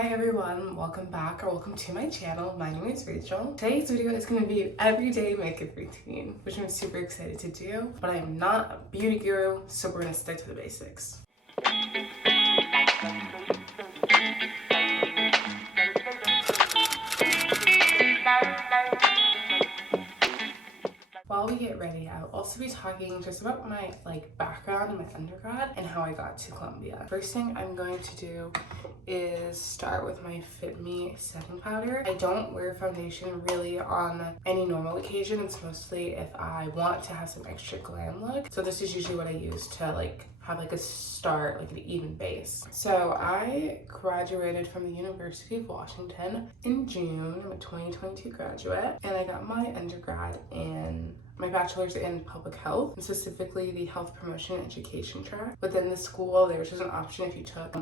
Hi everyone, welcome back or welcome to my channel. My name is Rachel. Today's video is going to be an everyday makeup routine, which I'm super excited to do, but I am not a beauty guru, so we're going to stick to the basics. While we get ready, I'll also be talking just about my background in my undergrad and how I got to Columbia. First thing I'm going to do is start with my Fit Me setting powder. I don't wear foundation really on any normal occasion. It's mostly if I want to have some extra glam look. So this is usually what I use to have a start, an even base. So I graduated from the University of Washington in June. I'm a 2022 graduate, and I got my undergrad in my bachelor's in public health, and specifically the health promotion and education track. Within the school, there was just an option if you took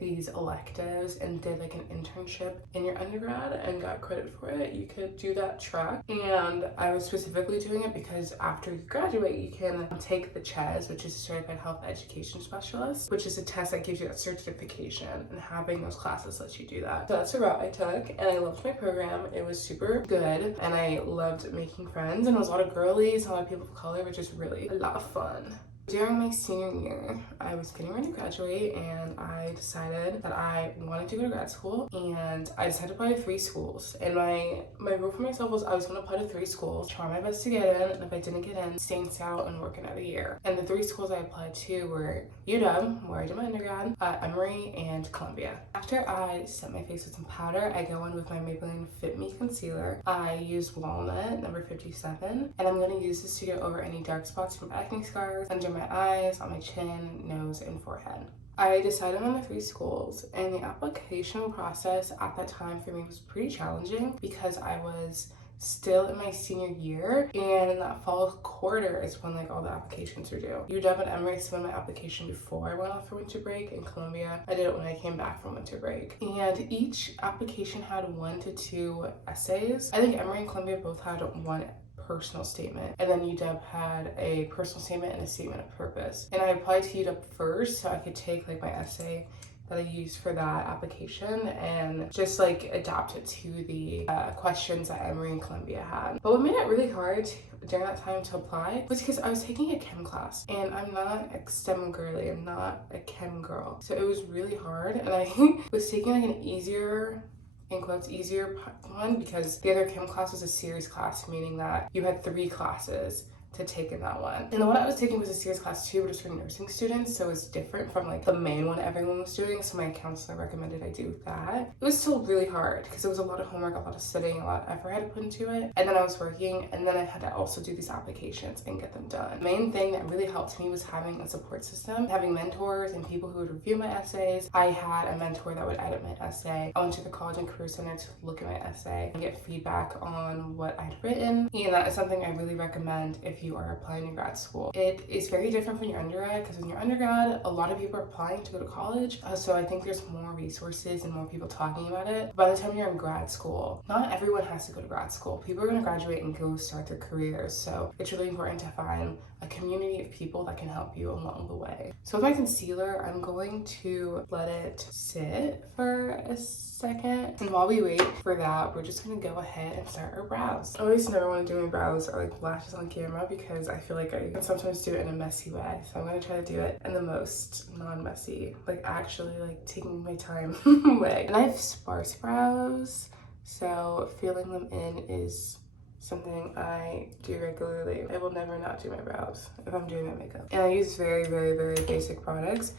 these electives and did an internship in your undergrad and got credit for it, you could do that track. And I was specifically doing it because after you graduate, you can take the CHES, which is a Certified Health Education Specialist, which is a test that gives you that certification, and having those classes lets you do that. So that's the route I took, and I loved my program. It was super good, and I loved making friends, and it was a lot of girlies, a lot of people of color, which is really a lot of fun. During my senior year, I was getting ready to graduate, and I decided that I wanted to go to grad school, and I decided to apply to 3 schools. And my rule for myself was I was going to apply to 3 schools, try my best to get in, and if I didn't get in, stay in Seattle and work another year. And the 3 schools I applied to were UW, where I did my undergrad, Emory, and Columbia. After I set my face with some powder, I go in with my Maybelline Fit Me concealer. I use Walnut, number 57, and I'm going to use this to go over any dark spots from acne scars under my eyes, on my chin, nose, and forehead. I decided on the 3 schools, and the application process at that time for me was pretty challenging because I was still in my senior year, and in that fall quarter is when all the applications were due. UW and Emory submitted my application before I went off for winter break, and Columbia, I did it when I came back from winter break. And each application had 1 to 2 essays. I think Emory and Columbia both had 1 personal statement, and then UW had a personal statement and a statement of purpose. And I applied to UW first so I could take my essay that I used for that application and just adapt it to the questions that Emory and Columbia had. But what made it really hard during that time to apply was because I was taking a chem class, and I'm not a STEM girly, I'm not a chem girl. So it was really hard, and I was taking an easier, in quotes, easier one, because the other chem class was a series class, meaning that you had 3 classes to take in that one. And the one I was taking was a series class too, but it's for nursing students, so it's different from the main one everyone was doing, so my counselor recommended I do that. It was still really hard because it was a lot of homework, a lot of studying, a lot of effort I had to put into it, and then I was working, and then I had to also do these applications and get them done. The main thing that really helped me was having a support system, having mentors and people who would review my essays. I had a mentor that would edit my essay. I went to the College and Career Center to look at my essay and get feedback on what I'd written, and that is something I really recommend if you are applying to grad school. It is very different from your undergrad, because in your undergrad, a lot of people are applying to go to college, so I think there's more resources and more people talking about it. By the time you're in grad school, not everyone has to go to grad school. People are going to graduate and go start their careers, so it's really important to find a community of people that can help you along the way. So with my concealer, I'm going to let it sit for a second, and while we wait for that, we're just going to go ahead and start our brows. I always never want to do my brows or lashes on camera because I feel like I can sometimes do it in a messy way, so I'm going to try to do it in the most non-messy, actually taking my time way. And I have sparse brows, so filling them in is something I do regularly. I will never not do my brows if I'm doing my makeup. And I use very, very, very basic products.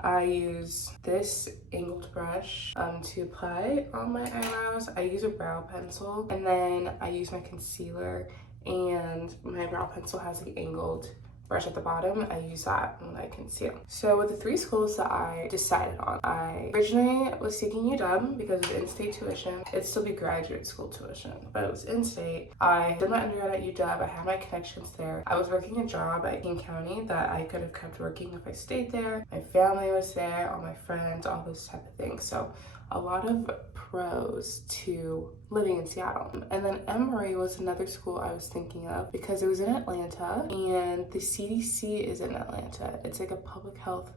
I use this angled brush to apply on my eyebrows. I use a brow pencil, and then I use my concealer, and my brow pencil has the angled brush at the bottom. I use that when I conceal. So with the 3 schools that I decided on, I originally was taking UW because of in-state tuition. It'd still be graduate school tuition, but it was in-state. I did my undergrad at UW. I had my connections there. I was working a job at King County that I could have kept working if I stayed there. My family was there, all my friends, all those type of things. So a lot of pros to living in Seattle. And then Emory was another school I was thinking of because it was in Atlanta, and the CDC is in Atlanta. It's a public health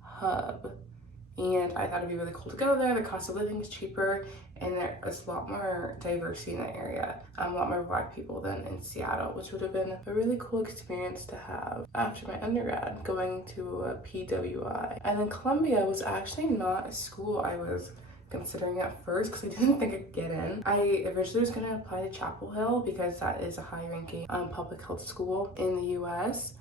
hub, and I thought it'd be really cool to go there. The cost of living is cheaper, and there's a lot more diversity in that area. A lot more Black people than in Seattle, which would have been a really cool experience to have after my undergrad, going to a PWI. And then Columbia was actually not a school I was considering at first because I didn't think I'd get in. I originally was going to apply to Chapel Hill because that is a high-ranking public health school in the US,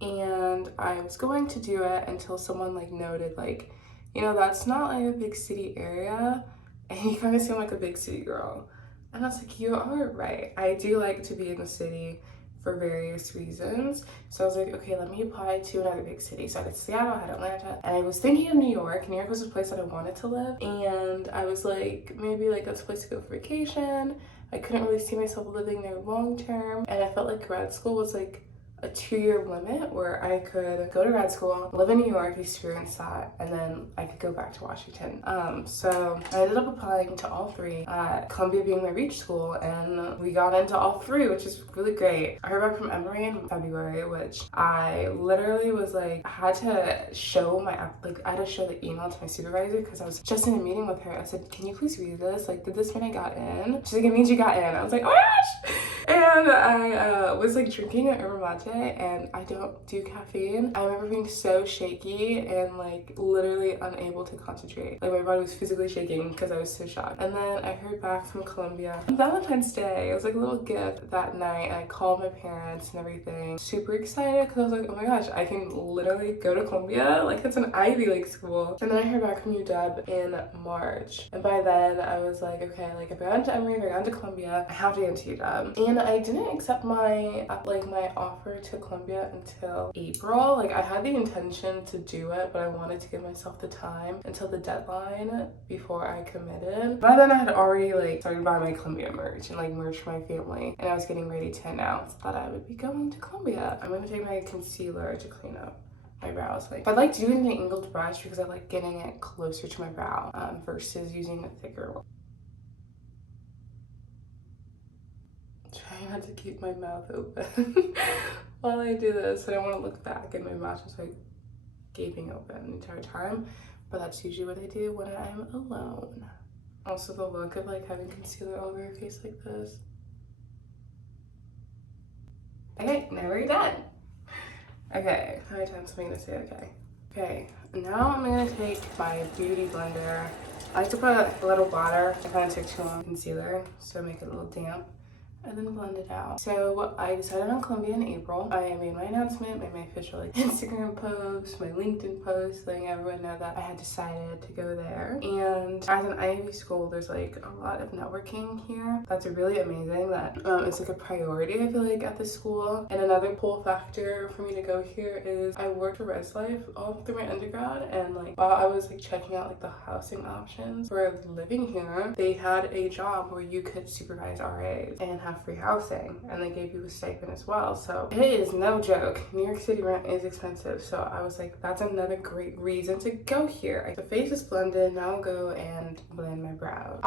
and I was going to do it until someone like noted like, you know, that's not like a big city area and you kind of seem like a big city girl. And I was like, you are right. I do like to be in the city for various reasons. So I was like, okay, let me apply to another big city. So I had Seattle, I had Atlanta, and I was thinking of New York. New York was a place that I wanted to live. And I was like, maybe like that's a place to go for vacation. I couldn't really see myself living there long term. And I felt like grad school was like a 2-year limit where I could go to grad school, live in New York, experience that, and then I could go back to Washington. So I ended up applying to all three, Columbia being my reach school, and we got into all three, which is really great. I heard back from Emory in February, which I literally was like, I had to show the email to my supervisor because I was just in a meeting with her. I said, can you please read this? Like, did this mean I got in? She's like, it means you got in. I was like, oh my gosh! And I was like drinking an yerba mate, and I don't do caffeine. I remember being so shaky and like literally unable to concentrate. Like my body was physically shaking because I was so shocked. And then I heard back from Columbia on Valentine's Day. It was like a little gift that night. I called my parents and everything. Super excited because I was like, oh my gosh, I can literally go to Columbia. Like it's an Ivy League school. And then I heard back from UW in March. And by then I was like, okay, like if I got into Emory, if I got into Columbia, I have to get into UW. And I didn't accept my offer to Columbia until April. Like I had the intention to do it, but I wanted to give myself the time until the deadline before I committed. By then I had already like started buying my Columbia merch and like merch for my family, and I was getting ready to announce that I would be going to Columbia. I'm gonna take my concealer to clean up my brows. Like I like doing the angled brush because I like getting it closer to my brow versus using a thicker one. Trying not to keep my mouth open while I do this. I don't want to look back and my mouth is like gaping open the entire time, but that's usually what I do when I'm alone. Also the look of like having concealer all over your face like this. Okay, now we're done. Okay, how many times am I gonna say okay? Okay, now I'm gonna take my beauty blender. I like to put a little water. I kind of took too long concealer, so make it a little damp, and then blend it out. So I decided on Columbia in April. I made my announcement, made my official like Instagram post, my LinkedIn post, letting everyone know that I had decided to go there. And as an Ivy school, there's like a lot of networking here. That's really amazing that it's like a priority, I feel like, at the school. And another pull factor for me to go here is I worked for Res Life all through my undergrad, and like while I was like checking out like the housing options for living here, they had a job where you could supervise RAs and have free housing, and they gave you a stipend as well. So it is no joke. New York City rent is expensive, so I was like, that's another great reason to go here. The face is blended. Now I'll go and blend my brows.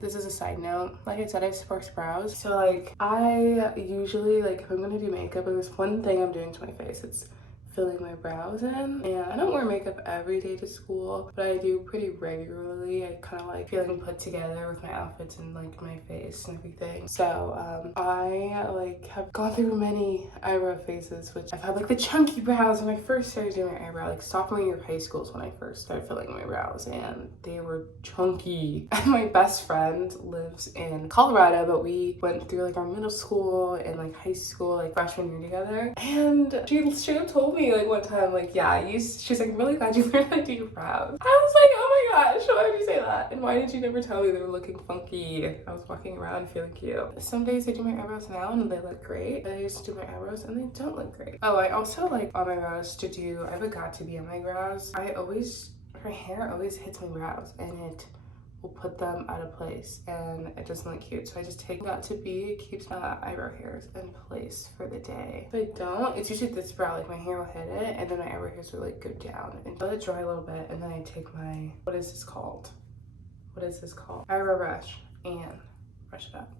This is a side note, like I said, I have sparse brows, so like I usually, like if I'm gonna do makeup, and there's one thing I'm doing to my face, it's filling my brows in. And I don't wear makeup every day to school, but I do pretty regularly. I kind of like feeling put together with my outfits and like my face and everything. So I like have gone through many eyebrow phases, which I've had like the chunky brows when I first started doing my eyebrow. Like sophomore year of high school is when I first started filling my brows, and they were chunky. And my best friend lives in Colorado, but we went through like our middle school and like high school, like freshman year together. And she straight up told me like one time, like, yeah, she's like, I'm really glad you learned how to do your brows. I was like, oh my gosh, why did you say that? And why did you never tell me they were looking funky? I was walking around feeling cute. Some days I do my eyebrows now and they look great. Other days I do my eyebrows and they don't look great. Oh, I also like on my brows to do, I have a got to be on my brows. Her hair always hits my brows and it will put them out of place and it doesn't look cute. So I just take got to be, it keeps my eyebrow hairs in place for the day. If I don't, it's usually this brow, like my hair will hit it and then my eyebrow hairs will like go down and let it dry a little bit, and then I take my, what is this called? Eyebrow brush and brush it up.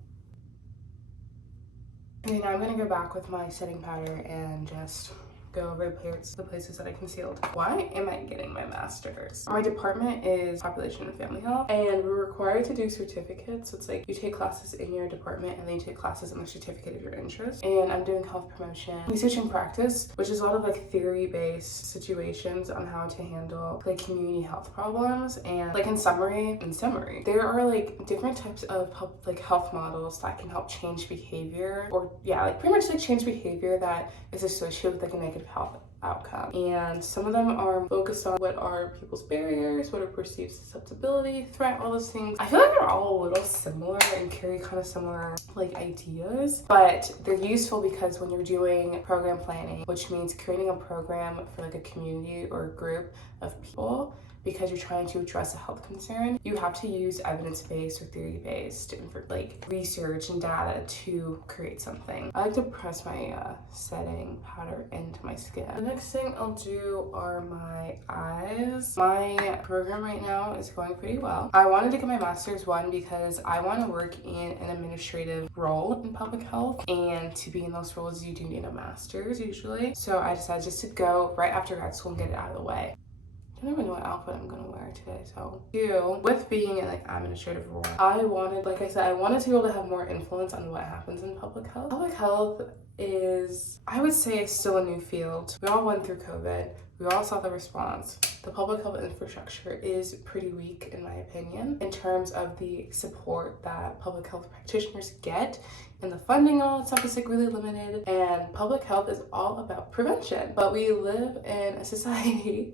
Okay, now I'm gonna go back with my setting powder and just go over the places that I concealed. Why am I getting my master's? My department is population and family health, and we're required to do certificates. So it's like you take classes in your department and then you take classes in the certificate of your interest. And I'm doing health promotion, research and practice, which is a lot of like theory-based situations on how to handle like community health problems. And like in summary, there are like different types of health models that can help change behavior, or yeah, like pretty much like change behavior that is associated with like a negative health outcome. And some of them are focused on what are people's barriers, what are perceived susceptibility, threat, all those things. I feel like they're all a little similar and carry kind of similar like ideas, but they're useful because when you're doing program planning, which means creating a program for like a community or a group of people, because you're trying to address a health concern, you have to use evidence-based or theory-based like research and data to create something. I like to press my setting powder into my skin. The next thing I'll do are my eyes. My program right now is going pretty well. I wanted to get my master's, one, because I want to work in an administrative role in public health, and to be in those roles you do need a master's usually. So I decided just to go right after grad school and get it out of the way. I don't even know what outfit I'm gonna wear today. So with being in like administrative role, I wanted, like I said, I wanted to be able to have more influence on what happens in public health. Public health is, I would say, still a new field. We all went through COVID. We all saw the response. The public health infrastructure is pretty weak, in my opinion, in terms of the support that public health practitioners get, and the funding, all that stuff is like really limited. And public health is all about prevention. But we live in a society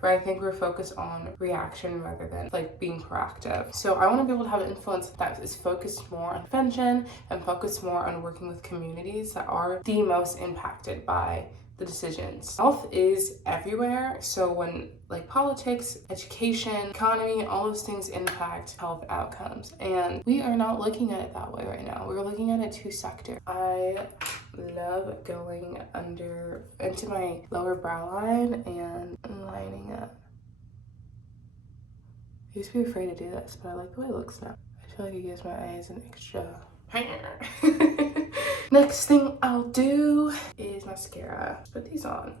where I think we're focused on reaction rather than like being proactive. So I want to be able to have an influence that is focused more on prevention and focused more on working with communities that are the most impacted by the decisions. Health is everywhere, so when like politics, education, economy, all those things impact health outcomes, and we are not looking at it that way right now. We're looking at it two sector. I love going into my lower brow line and lining up. I used to be afraid to do this, but I like the way it looks now. I feel like it gives my eyes an extra Next thing I'll do is mascara. Put this on.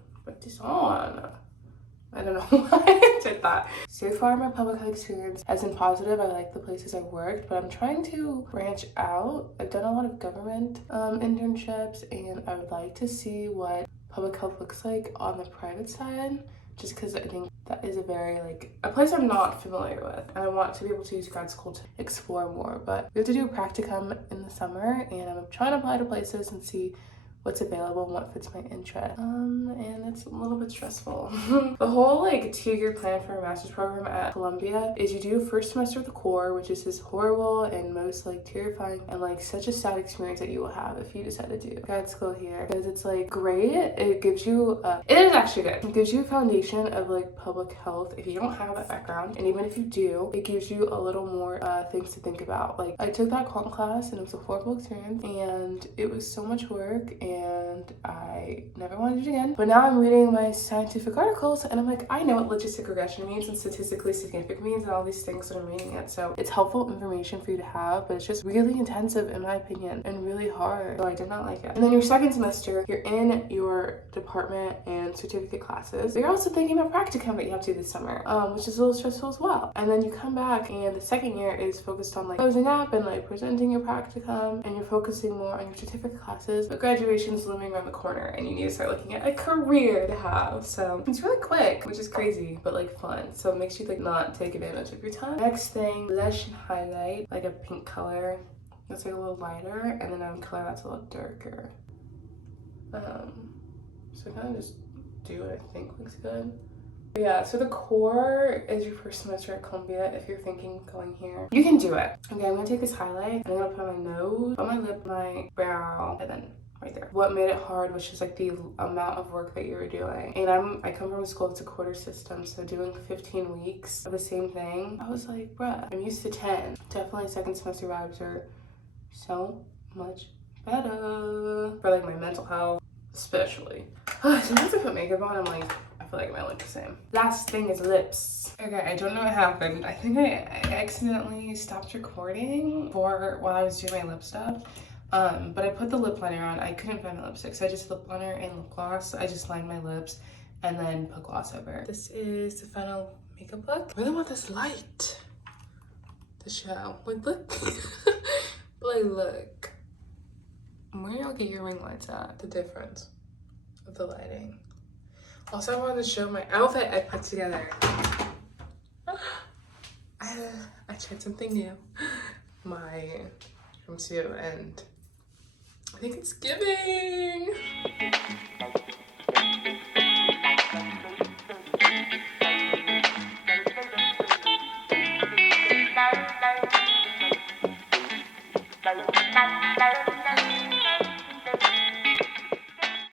I don't know why I did that. So far, my public health experience has been positive. I like the places I've worked, but I'm trying to branch out. I've done a lot of government internships, and I would like to see what public health looks like on the private side, just because I think that is a place I'm not familiar with, and I want to be able to use grad school to explore more. But we have to do a practicum in the summer, and I'm trying to apply to places and see what's available and what fits my interest. And it's a little bit stressful. The whole like 2-year plan for a master's program at Columbia is you do first semester of the core, which is this horrible and most like terrifying and like such a sad experience that you will have if you decide to do grad school here, because it's like great. It gives you it is actually good. It gives you a foundation of like public health if you don't have that background, and even if you do, it gives you a little more things to think about. Like I took that quant class and it was a horrible experience, and it was so much work, and I never want to do it again. But now I'm reading my scientific articles, and I'm like, I know what logistic regression means and statistically significant means and all these things that I'm reading it. So it's helpful information for you to have, but it's just really intensive in my opinion and really hard. So I did not like it. And then your second semester, you're in your department and certificate classes. But you're also thinking about practicum that you have to do this summer, which is a little stressful as well. And then you come back, and the second year is focused on like closing up and like presenting your practicum, and you're focusing more on your certificate classes. But graduation is looming around the corner, and you need to start looking at a career to have. So it's really quick, which is crazy, but like fun. So it makes you like not take advantage of your time. Next thing, blush and highlight, like a pink color. That's like a little lighter, and then a color that's a little darker. So kind of just do what I think looks good. Yeah, so the core is your first semester at Columbia. If you're thinking going here, you can do it. Okay, I'm gonna take this highlight, and I'm gonna put on my nose, on my lip, my brow, and then right there. What made it hard was just like the amount of work that you were doing. And I come from a school that's a quarter system, so doing 15 weeks of the same thing, I was like, bruh, I'm used to 10. Definitely second semester vibes are so much better for like my mental health, especially. Sometimes I put makeup on, I'm like, I feel like it might look the same. Last thing is lips. Okay, I don't know what happened. I think I accidentally stopped recording while I was doing my lip stuff. But I put the lip liner on. I couldn't find my lipstick, so I just lip liner and lip gloss. I just lined my lips and then put gloss over. This is the final makeup look. I really want this light to show. Like, look. Like, look. Where y'all get your ring lights at? The difference of the lighting. Also, I wanted to show my outfit I put together. I tried something new. My swimsuit, and I think it's giving.